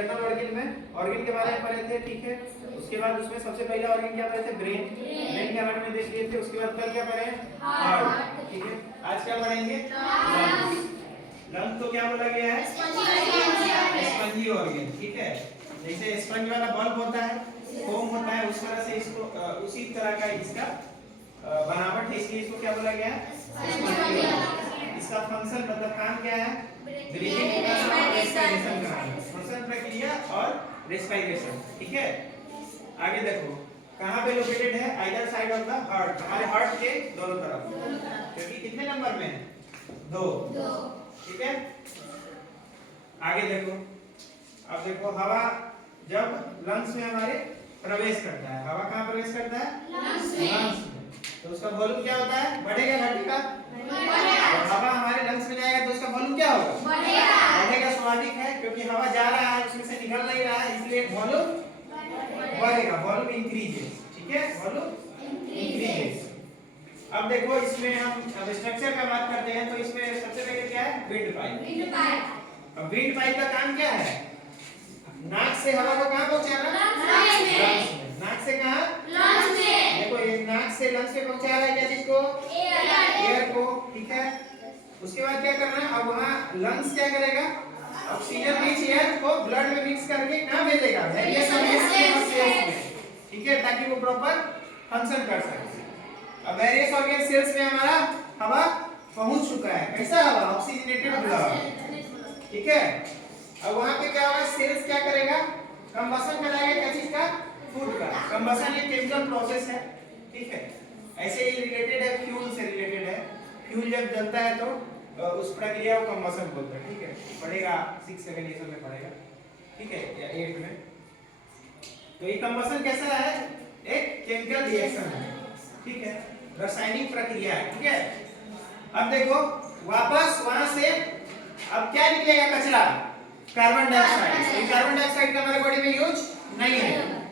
Internal organ के बारे में पढ़े थे, ठीक है। उसके बाद उसमें सबसे पहला ऑर्गन क्या पढ़े थे? ब्रेन के बारे में देख लिए थे। उसके बाद कल क्या पढ़े? हार्ट, ठीक है। आज क्या पढ़ेंगे? लंग्स तो क्या बोला गया है? स्पंजी ऑर्गन, ठीक है। जैसे स्पंज वाला बल्ब होता है, फोम होता है, उस तरह से इसको उसी तरह का इसका बनावट है, इसलिए इसको क्या बोला गया है? Spongy organ. इसका फंक्शन मतलब काम क्या है? ब्रीदिंग और रेस्पिरेशन का श्वसन प्रक्रिया और रेस्पिरेशन, ठीक है। आगे देखो कहाँ पे लोकेटेड है? Either side of the heart, हमारे हार्ट के दोनों तरफ, क्योंकि कितने नंबर में है? 2, ठीक है। आगे देखो, अब देखो हवा जब लंग्स में हमारे प्रवेश करता है, हवा कहाँ प्रवेश करता है? लंग्स में। तो उसका वॉल्यूम क्या होता है? बढ़ेगा घटेगा? बढ़ेगा। हवा हमारे लंग्स में जाएगा तो उसका वॉल्यूम क्या होगा? बढ़ेगा, स्वाभाविक है, क्योंकि हवा जा रहा है उसमें से निकल नहीं रहा है, इसलिए वॉल्यूम बढ़ेगा, वॉल्यूम इंक्रीजेस, ठीक है, वॉल्यूम इंक्रीजेस। अब देखो इसमें हम अब स्ट्रक्चर का बात करते हैं, तो इसमें सबसे पहले क्या है? Wind pipe. अब विंड पाइप का काम क्या है? नाक से हवा को कहाँ पहुंचाना? लंग्स में। नाक से कहाँ? लंग्स में। देखो ये नाक से लंग्स में पहुंचा रहा है क्या चीज को? एयर को, ठीक है। उसके बाद क्या करना है? अब वहाँ लंग्स क्या करेगा? ऑक्सीजन रिच एयर को ब्लड में मिक्स करके कहाँ भेजेगा? वेरियस ऑर्गन्स में, ठीक है, ताकि वो प्रॉपर फंक्शन कर सके। अब वेरियस ऑर्गन सेल्स में हमारा हवा पहुंच चुका है, कैसा हवा? ऑक्सीजनेटेड ब्लड, ठीक है। अब वहां पे क्या होगा? सेल्स क्या करेगा? कंबशन कराएगा, क्या चीज का? फूड का। कंबशन एक केमिकल प्रोसेस है, ठीक है। ऐसे ही रिलेटेड है, फ्यूल से रिलेटेड है। फ्यूल जब जलता है तो उस प्रक्रिया को कंबशन बोलते हैं, ठीक है। पढ़ेगा 6 7 ये सब में पढ़ेगा, ठीक है, या 8 में। तो ये कंबशन कैसा है? एक केमिकल रिएक्शन है, ठीक है, रासायनिक प्रक्रिया है, ठीक है। अब देखो वापस वहां से अब क्या निकलेगा? कचरा, कार्बन डाइऑक्साइड। कार्बन डाइऑक्साइड का हमारे बॉडी में यूज नहीं है,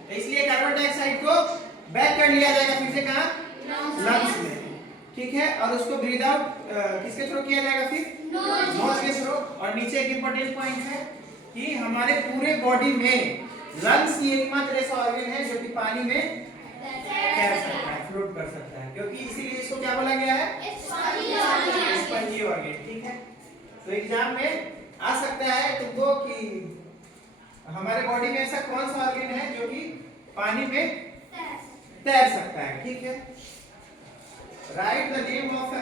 तो इसलिए कार्बन डाइऑक्साइड को बैक कर लिया जाएगा फिर से कहां? लंग्स में, ठीक है। और उसको ब्रीथ आउट किसके थ्रू किया जाएगा? फिर नोज के थ्रू। और नीचे एक इंपॉर्टेंट पॉइंट है कि हमारे पूरे बॉडी में लंग्स ही एकमात्र ऐसा ऑर्गन है जो कि पानी में तैर सकता है, फ्लोट कर सकता है, क्योंकि इसीलिए इसको क्या बोला गया है? स्पंजी ऑर्गन, ठीक है। तो एग्जाम में आ सकता है तुमको कि हमारे बॉडी में ऐसा कौन सा ऑर्गन है जो कि पानी में तैर सकता है, ठीक है। Right the name of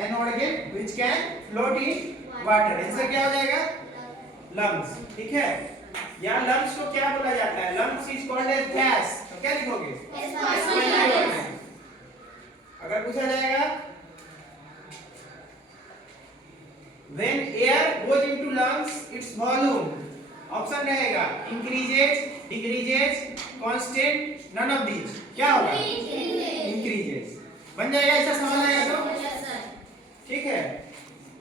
an organ which can float in water. इससे क्या हो जाएगा? लंग्स, ठीक है। या लंग्स को क्या बोला जाता है? Lungs is called as gas. तो क्या लिखोगे? अगर पूछा जाएगा when air goes into lungs its volume, option रहेगा increases, decreases, constant, none of these। क्या होगा? increases बन जाएगा, ऐसा समझ आएगा तो, ठीक है।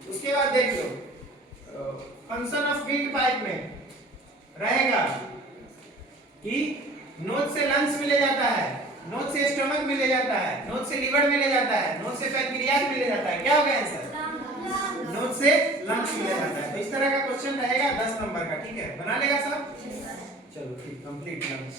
उसके बाद देख लो फंक्शन ऑफ विंड पाइप में रहेगा कि नोज से लंग्स में ले जाता है, नोज से स्टमक में ले जाता है, नोज से लिवर में ले जाता है, नोज से पैनक्रियाज में ले जाता है। क्या होगा आंसर? नोज से लंग्स में ले जाता है। तो इस तरह का क्वेश्चन रहेगा 10 नंबर का, ठीक है। बना लेगा सब? चलो ठीक, कंप्लीट लंग्स।